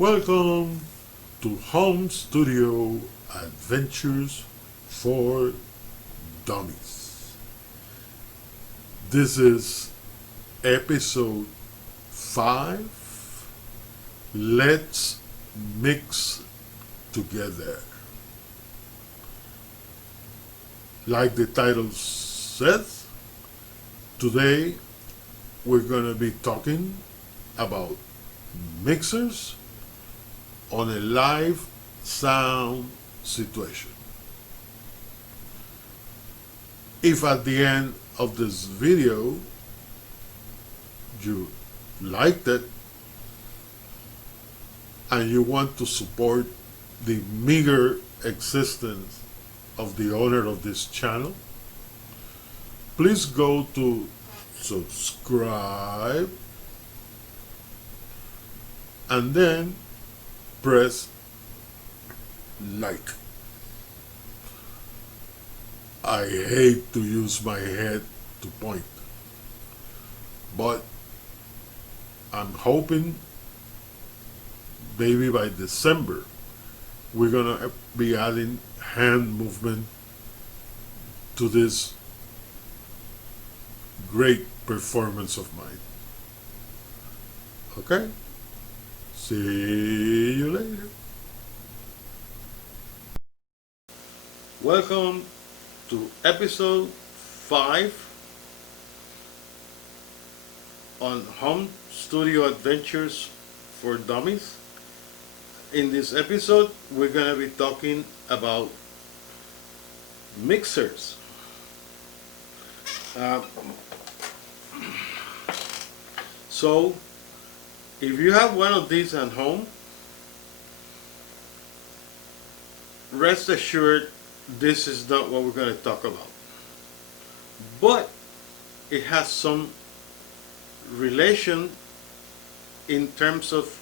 Welcome to Home Studio Adventures for Dummies. This is episode 5. Let's mix together. Like the title says, today we're going to be talking about mixers on a live sound situation. If at the end of this video you liked it and you want to support the meager existence of the owner of this channel, please go to subscribe and then press like. I hate to use my head to point, but I'm hoping maybe by December we're gonna be adding hand movement to this great performance of mine. Okay? See you later. Welcome to episode 5 on Home Studio Adventures for Dummies. In this episode, we're going to be talking about mixers. So, if you have one of these at home, rest assured this is not what we're going to talk about. But it has some relation in terms of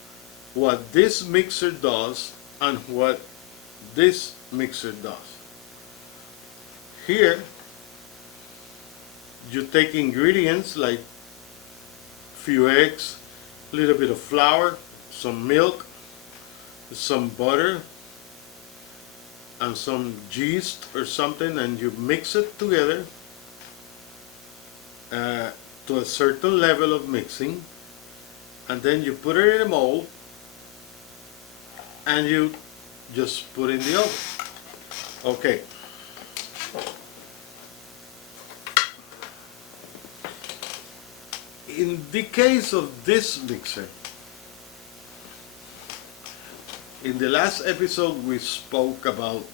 what this mixer does and what this mixer does. Here, you take ingredients like few eggs, a little bit of flour, some milk, some butter, and some yeast or something, and you mix it together to a certain level of mixing, and then you put it in a mold and you just put it in the oven. Okay. In the case of this mixer, in the last episode we spoke about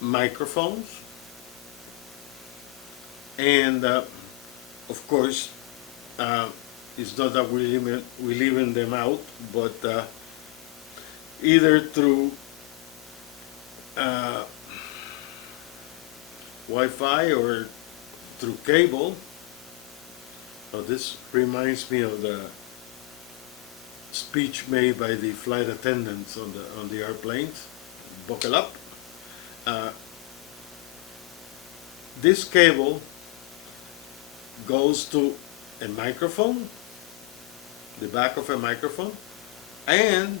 microphones, and of course it's not that we're leaving them out, but either through Wi-Fi or through cable. So this reminds me of the speech made by the flight attendants on the airplanes. Buckle up. This cable goes to a microphone, the back of a microphone, and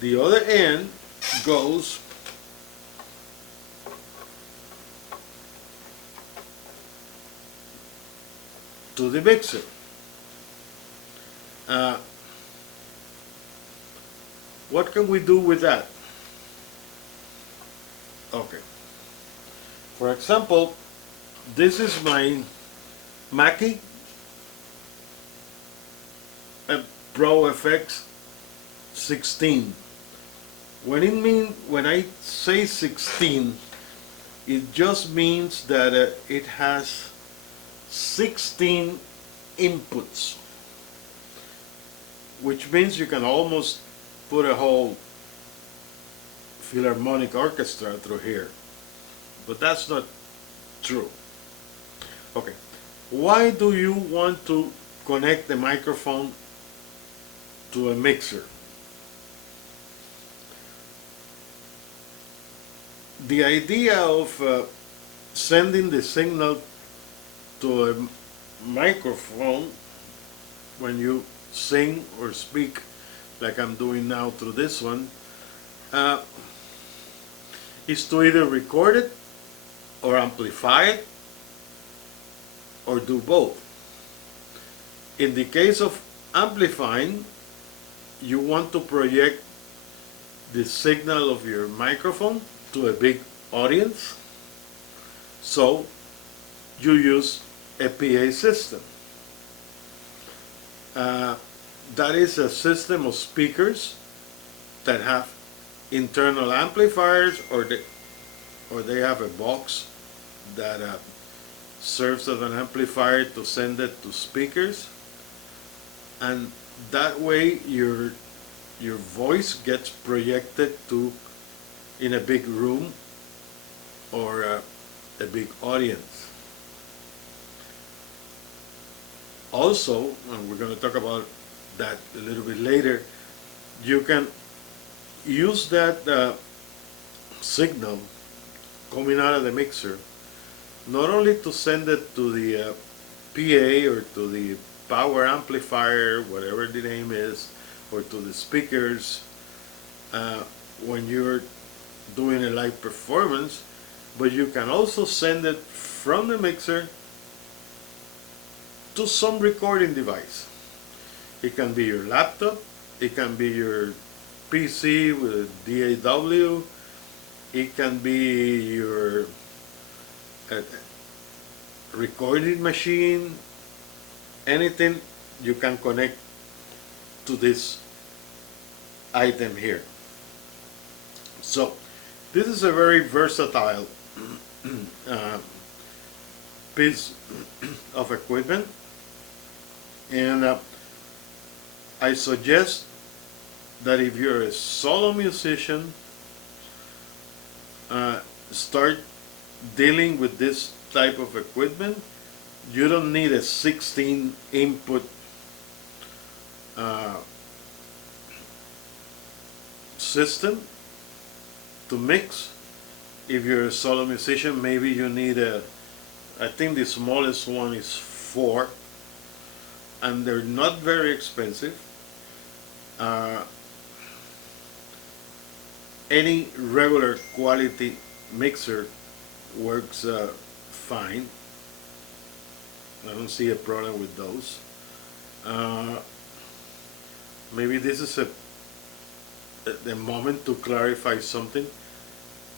the other end goes to the mixer. What can we do with that? Okay. For example, this is my Mackie Pro FX 16. When I say 16, it just means that it has 16 inputs, which means you can almost put a whole philharmonic orchestra through here, but that's not true. Okay, why do you want to connect the microphone to a mixer? The idea of sending the signal to a microphone when you sing or speak like I'm doing now through this one, uh, is to either record it or amplify it or do both. In the case of amplifying, you want to project the signal of your microphone to a big audience, so you use a PA system. That is a system of speakers that have internal amplifiers, or they have a box that serves as an amplifier to send it to speakers, and that way your voice gets projected to in a big room or a big audience. Also, and we're going to talk about that a little bit later, you can use that signal coming out of the mixer not only to send it to the PA or to the power amplifier, whatever the name is, or to the speakers when you're doing a live performance, but you can also send it from the mixer to some recording device. It can be your laptop, it can be your PC with a DAW, it can be your recording machine, anything you can connect to this item here. So this is a very versatile piece of equipment, and I suggest that if you're a solo musician, start dealing with this type of equipment. You don't need a 16 input system to mix. If you're a solo musician, maybe you need I think the smallest one is 4, and they're not very expensive. Any regular quality mixer works fine. I don't see a problem with those. Maybe this is the moment to clarify something.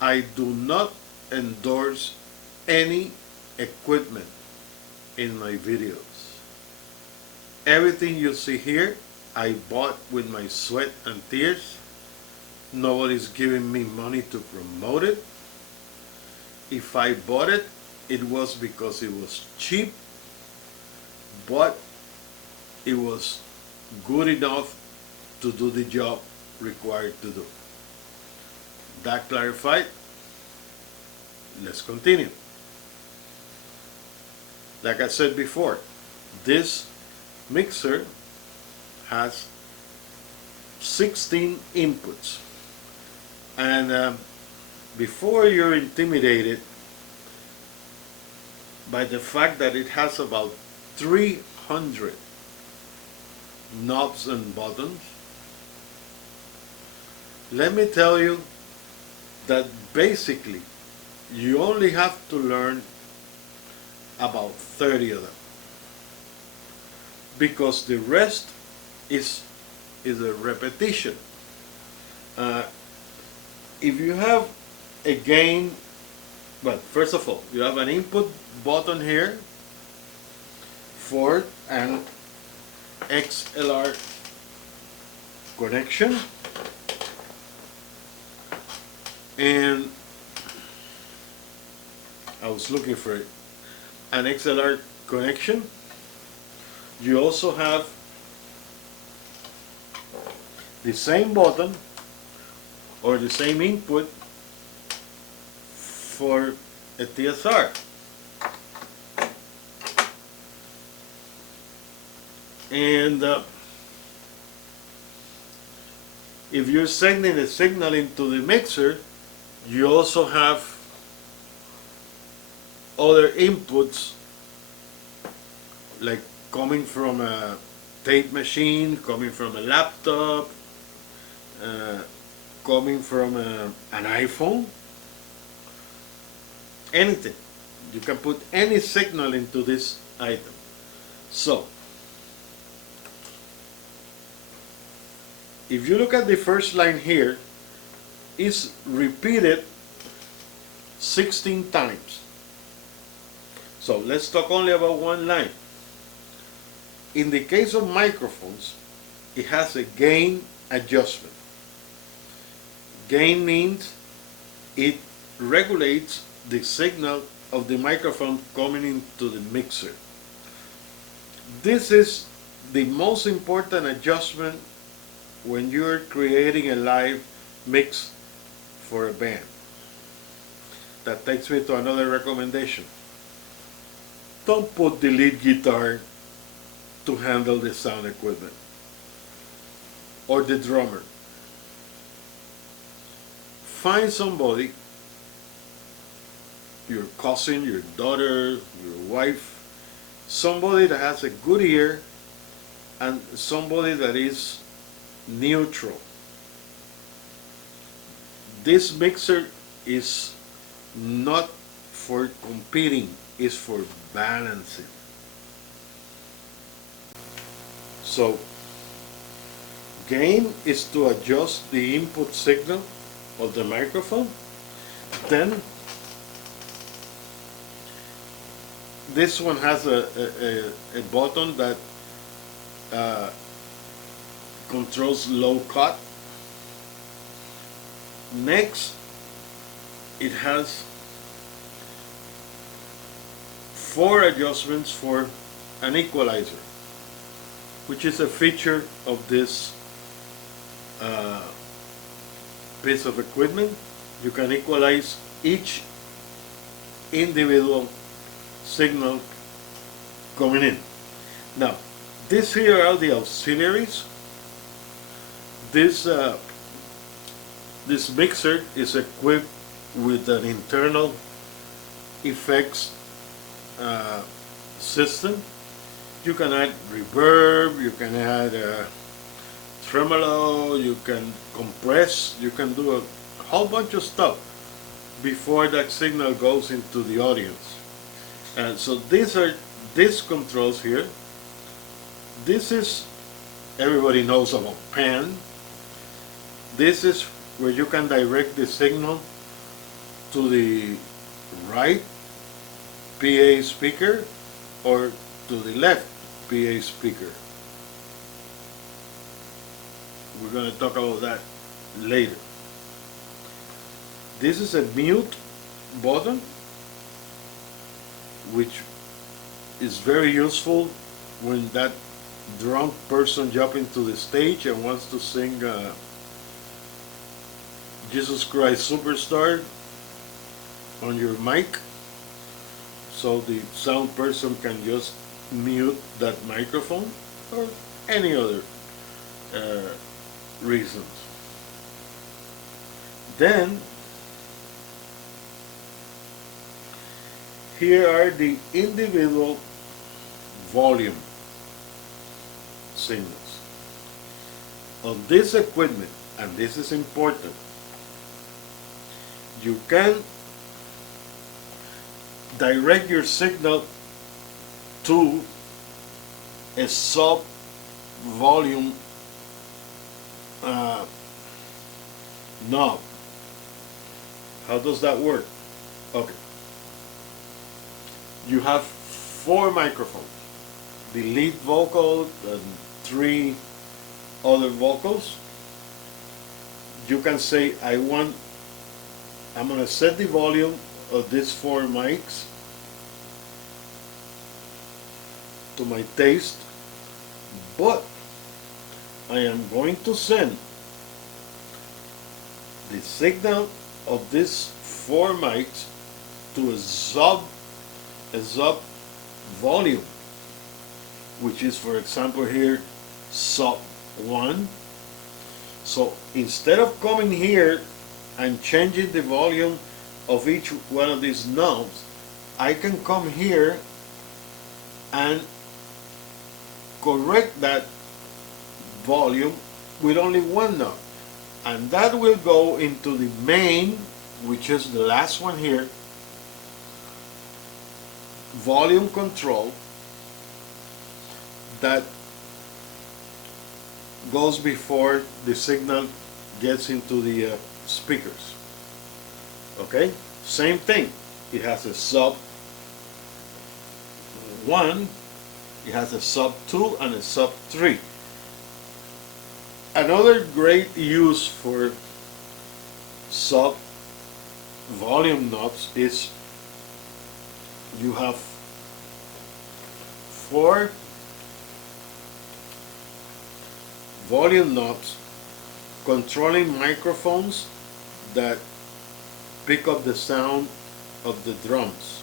I do not endorse any equipment in my videos. Everything you see here, I bought with my sweat and tears. Nobody's giving me money to promote it. If I bought it, it was because it was cheap, but it was good enough to do the job required to do. That clarified? Let's continue. Like I said before, this mixer has 16 inputs, and before you're intimidated by the fact that it has about 300 knobs and buttons, let me tell you that basically you only have to learn about 30 of them, because the rest is a repetition. If you have a gain, well, first of all, you have an input button here for an XLR connection, and I was looking for it, an XLR connection. You also have the same button or the same input for a TSR. And if you're sending a signal into the mixer, you also have other inputs, like coming from a tape machine, coming from a laptop, uh, coming from an iPhone, anything. You can put any signal into this item. So, if you look at the first line here, it's repeated 16 times. So let's talk only about one line. In the case of microphones, it has a gain adjustment. Gain means it regulates the signal of the microphone coming into the mixer. This is the most important adjustment when you're creating a live mix for a band. That takes me to another recommendation. Don't put the lead guitar to handle the sound equipment or the drummer. Find somebody, your cousin, your daughter, your wife, somebody that has a good ear and somebody that is neutral. This mixer is not for competing, it's for balancing. So, gain is to adjust the input signal of the microphone. Then this one has a button that controls low cut. Next, it has 4 adjustments for an equalizer, which is a feature of this piece of equipment. You can equalize each individual signal coming in. Now, these here are the auxiliaries. This mixer is equipped with an internal effects system. You can add reverb, you can add tremolo, you can compress, you can do a whole bunch of stuff before that signal goes into the audience. And so these are these controls here. This is, everybody knows about pan. This is where you can direct the signal to the right PA speaker or to the left PA speaker. We're going to talk about that later. This is a mute button, which is very useful when that drunk person jumps into the stage and wants to sing Jesus Christ Superstar on your mic, so the sound person can just mute that microphone, or any other reasons. Then here are the individual volume signals. On this equipment, and this is important, you can direct your signal to a sub volume knob. How does that work? Okay. You have 4 microphones, the lead vocal and 3 other vocals. You can say, I'm going to set the volume of these 4 mics to my taste, but I am going to send the signal of these 4 mics to a sub volume, which is, for example, here sub 1. So instead of coming here and changing the volume of each one of these knobs, I can come here and correct that volume with only one knob. and that will go into the main, which is the last one here, volume control, that goes before the signal gets into the speakers. Okay, same thing. It has a sub 1, it has a sub 2 and a sub 3. Another great use for sub volume knobs is you have 4 volume knobs controlling microphones that pick up the sound of the drums.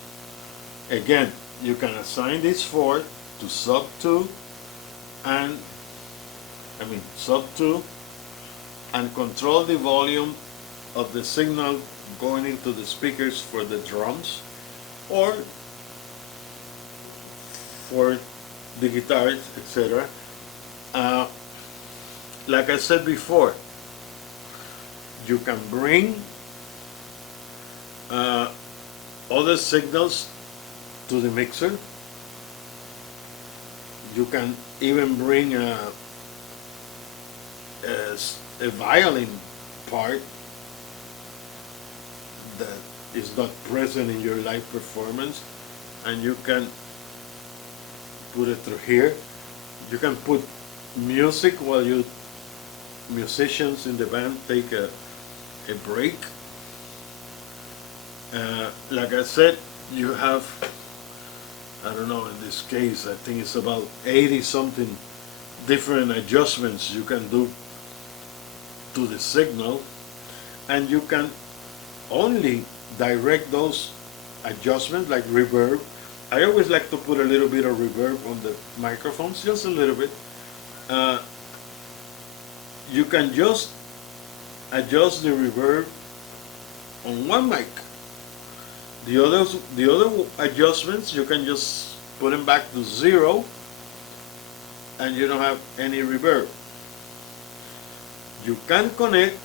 Again, you can assign these 4 to sub 2 and sub 2 and control the volume of the signal going into the speakers for the drums or for the guitars, etc. Like I said before, you can bring other signals to the mixer. You can even bring a violin part that is not present in your live performance, and you can put it through here. You can put music while musicians in the band take a break. Like I said, you have, I don't know, in this case I think it's about 80 something different adjustments you can do to the signal, and you can only direct those adjustments like reverb. I always like to put a little bit of reverb on the microphones, just a little bit. You can just adjust the reverb on one mic. The other adjustments you can just put them back to 0 and you don't have any reverb. You can connect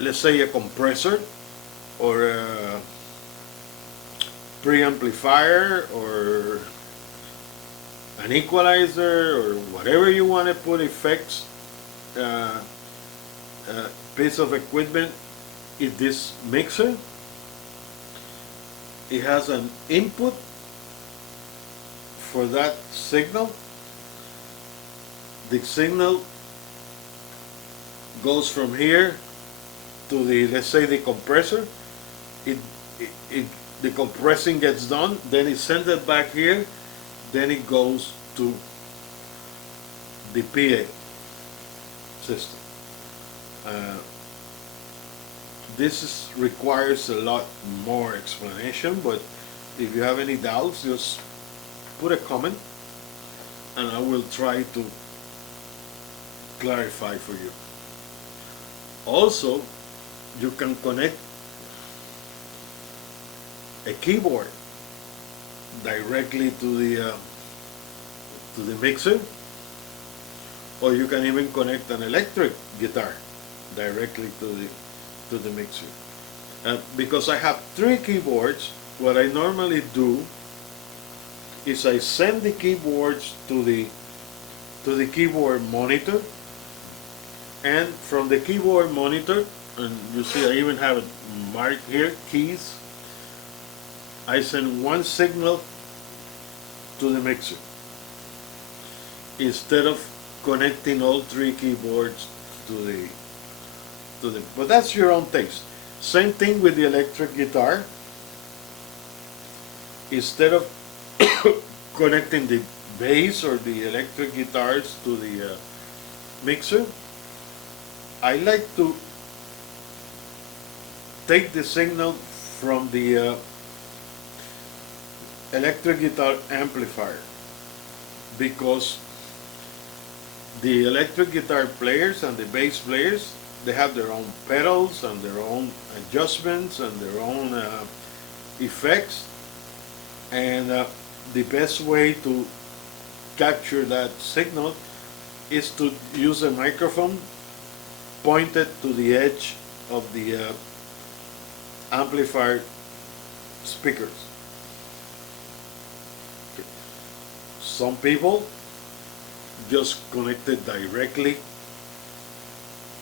let's say a compressor or a preamplifier or an equalizer or whatever you want to put effects piece of equipment in this mixer. It has an input for that signal. The signal goes from here to the, let's say, the compressor. The compressing gets done, then it's sent it back here, then it goes to the PA system. This requires a lot more explanation, but if you have any doubts, just put a comment and I will try to clarify for you. Also, you can connect a keyboard directly to the mixer, or you can even connect an electric guitar directly to the mixer. Because I have 3 keyboards, what I normally do is I send the keyboards to the keyboard monitor, and from the keyboard monitor, and you see I even have it marked here, keys, I send one signal to the mixer instead of connecting all 3 keyboards to the but that's your own taste. Same thing with the electric guitar. Instead of connecting the bass or the electric guitars to the mixer, I like to take the signal from the electric guitar amplifier, because the electric guitar players and the bass players, they have their own pedals and their own adjustments and their own effects, and the best way to capture that signal is to use a microphone pointed to the edge of the amplifier speakers. Okay. Some people just connect it directly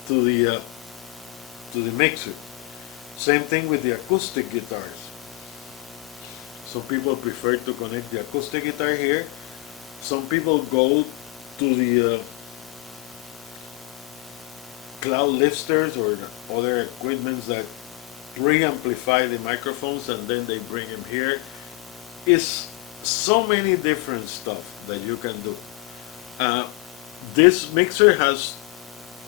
to the mixer. Same thing with the acoustic guitars. Some people prefer to connect the acoustic guitar here. Some people go to the cloud lifters or other equipments that pre-amplify the microphones and then they bring them here. It's so many different stuff that you can do. This mixer has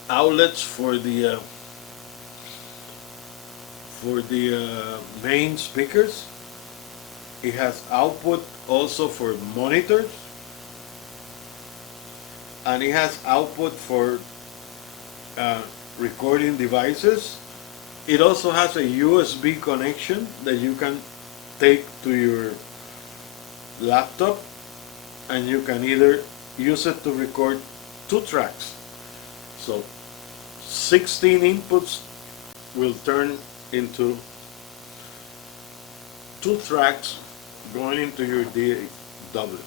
outlets for the main speakers. It has output also for monitors, and it has output for recording devices. It also has a USB connection that you can take to your laptop, and you can either use it to record 2 tracks. So 16 inputs will turn into 2 tracks going into your DAW.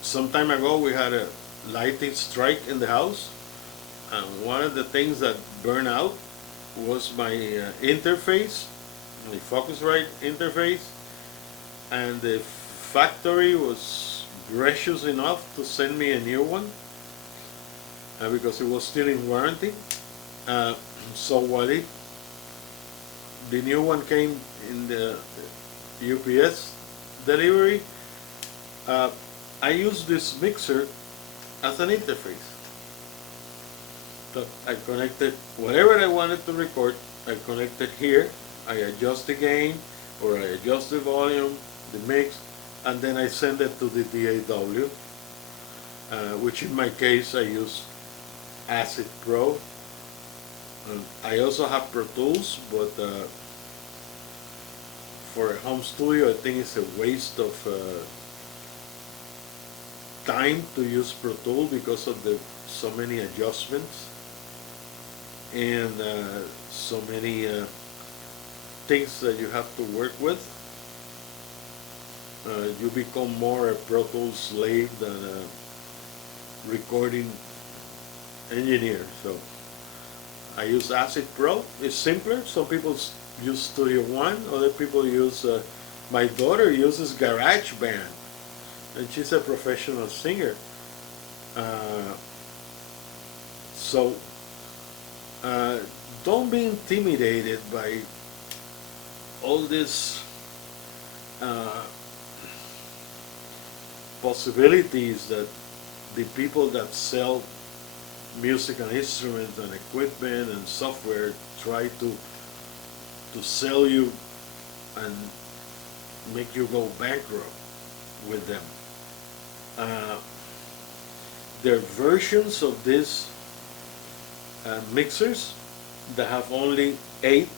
Some time ago we had a lightning strike in the house, and one of the things that burned out was my interface, my Focusrite interface, and the factory was gracious enough to send me a new one because it was still in warranty. So while the new one came in the UPS delivery, I used this mixer as an interface. So I connected whatever I wanted to record, I connected here, I adjust the gain or I adjust the volume, the mix, and then I send it to the DAW, which in my case I use Acid Pro. I also have Pro Tools, but for a home studio I think it's a waste of time to use Pro Tools because of the so many adjustments and so many things that you have to work with. You become more a Pro Tools slave than a recording engineer. So I use Acid Pro. It's simpler. Some people use Studio One. Other people use. My daughter uses GarageBand, and she's a professional singer. So don't be intimidated by all these possibilities that the people that sell musical instruments and equipment and software try to sell you and make you go bankrupt with them. There are versions of these mixers that have only 8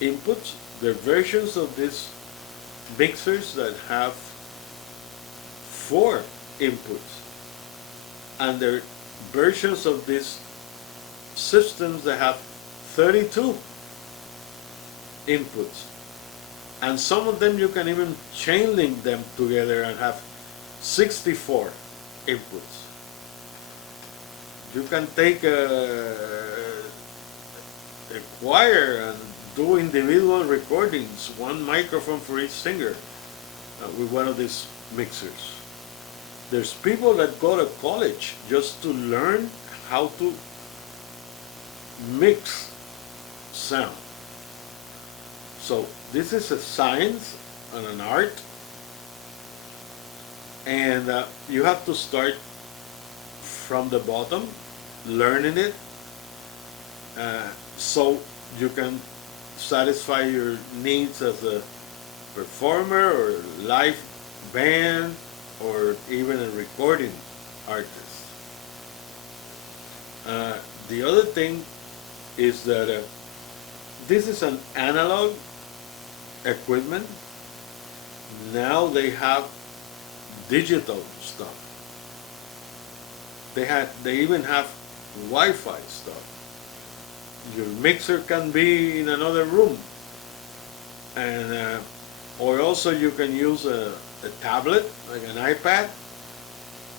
inputs. There are versions of these mixers that have 4 inputs. And there are versions of these systems that have 32 inputs. And some of them you can even chain link them together and have 64 inputs. You can take a choir and do individual recordings, one microphone for each singer with one of these mixers. There's people that go to college just to learn how to mix sound. So this is a science and an art, and you have to start from the bottom, learning it, so you can satisfy your needs as a performer or live band or even a recording artist. The other thing is that this is an analog equipment. Now they have digital stuff. They even have Wi-Fi stuff. Your mixer can be in another room, and or also you can use a tablet like an iPad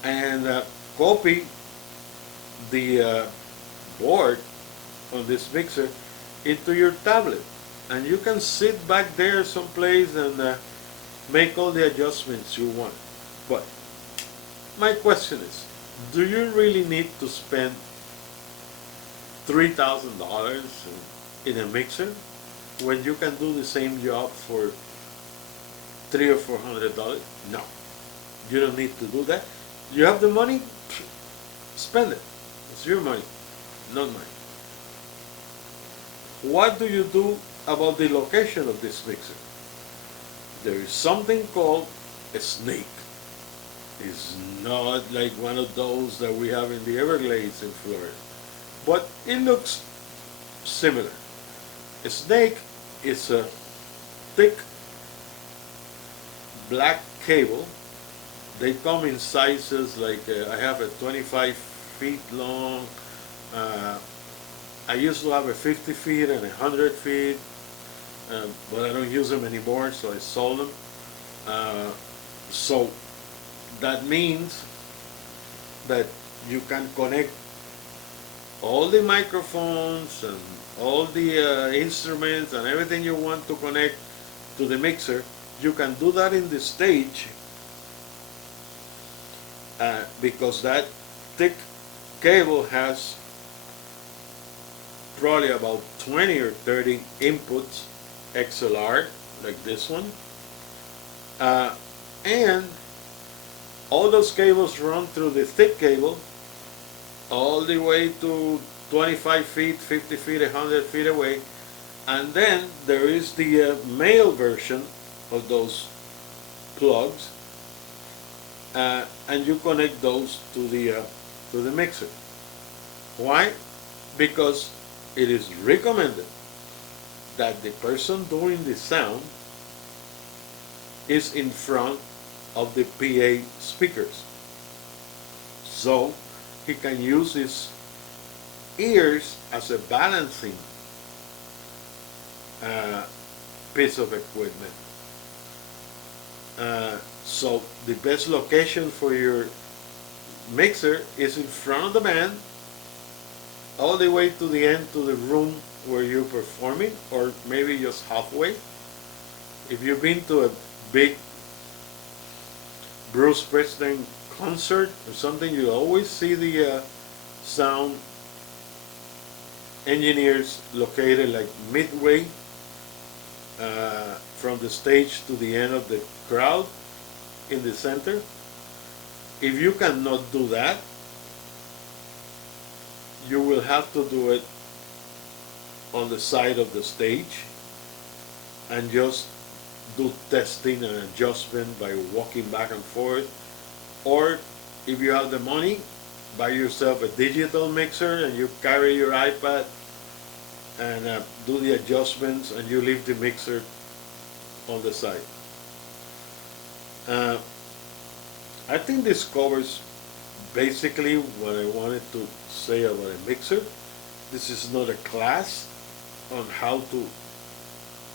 and copy the board on this mixer into your tablet, and you can sit back there someplace and make all the adjustments you want. But my question is, do you really need to spend $3,000 in a mixer when you can do the same job for $300 or $400? No, you don't need to do that. You have the money, spend it. It's your money, not mine. What do you do about the location of this mixer? There is something called a snake. It's not like one of those that we have in the Everglades in Florida, but it looks similar. A snake is a thick black cable. They come in sizes like I have a 25 feet long. I used to have a 50 feet and 100 feet, but I don't use them anymore, so I sold them. So that means that you can connect all the microphones and all the instruments and everything you want to connect to the mixer. You can do that in the stage because that thick cable has probably about 20 or 30 inputs, XLR, like this one. And all those cables run through the thick cable all the way to 25 feet, 50 feet, 100 feet away. And then there is the male version of those plugs, and you connect those to the mixer. Why? Because it is recommended that the person doing the sound is in front of the PA speakers, so he can use his ears as a balancing piece of equipment. So the best location for your mixer is in front of the band, all the way to the end, to the room where you're performing, or maybe just halfway. If you've been to a big Bruce Springsteen concert or something, you always see the sound engineers located like midway from the stage to the end of the crowd in the center. If you cannot do that, you will have to do it on the side of the stage and just do testing and adjustment by walking back and forth. Or if you have the money, buy yourself a digital mixer and you carry your iPad and do the adjustments, and you leave the mixer on the side. I think this covers basically what I wanted to say about a mixer. This is not a class on how to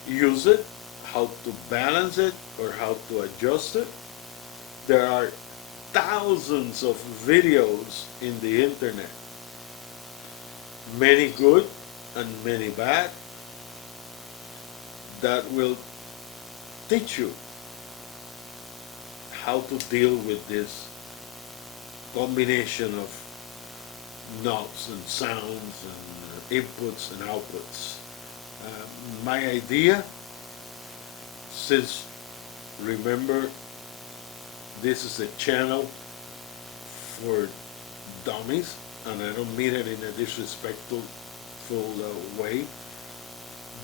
use it, how to balance it, or how to adjust it. There are thousands of videos in the internet, many good and many bad, that will teach you how to deal with this combination of knobs and sounds and inputs and outputs. My idea, since remember this is a channel for dummies, and I don't mean it in a disrespectful way.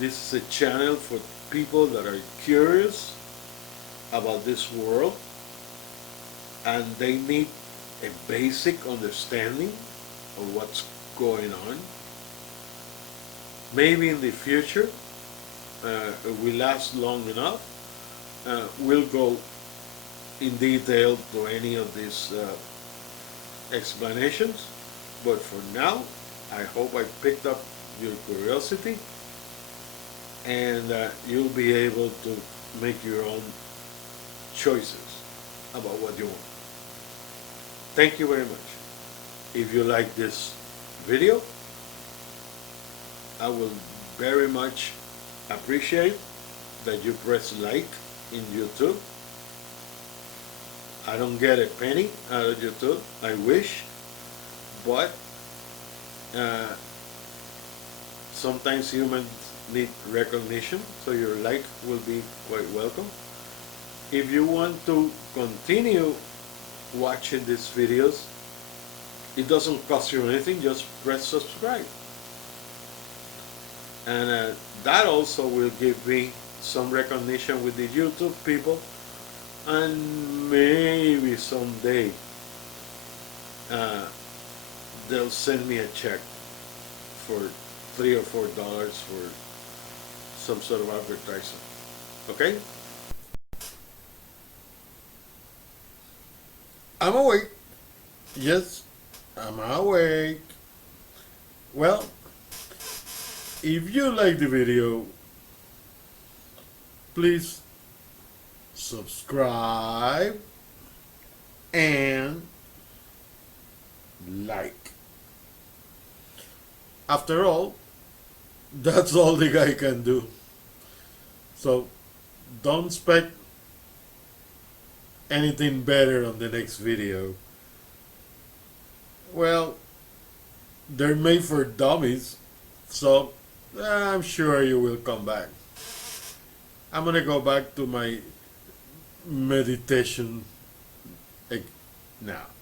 This is a channel for people that are curious about this world and they need a basic understanding of what's going on. Maybe in the future, if we last long enough, we'll go in detail to any of these explanations. But for now, I hope I picked up your curiosity, and you'll be able to make your own choices about what you want. Thank you very much. If you like this video, I will very much appreciate that you press like in YouTube. I don't get a penny out of YouTube. I wish, but uh, sometimes humans need recognition, so your like will be quite welcome. If you want to continue watching these videos, it doesn't cost you anything, just press subscribe. And that also will give me some recognition with the YouTube people, and maybe someday uh, they'll send me a check for $3 or $4 for some sort of advertising. Okay? I'm awake. Yes, I'm awake. Well, if you like the video, please subscribe and like. After all, that's all the guy can do. So don't expect anything better on the next video. Well, they're made for dummies, so I'm sure you will come back. I'm gonna go back to my meditation now.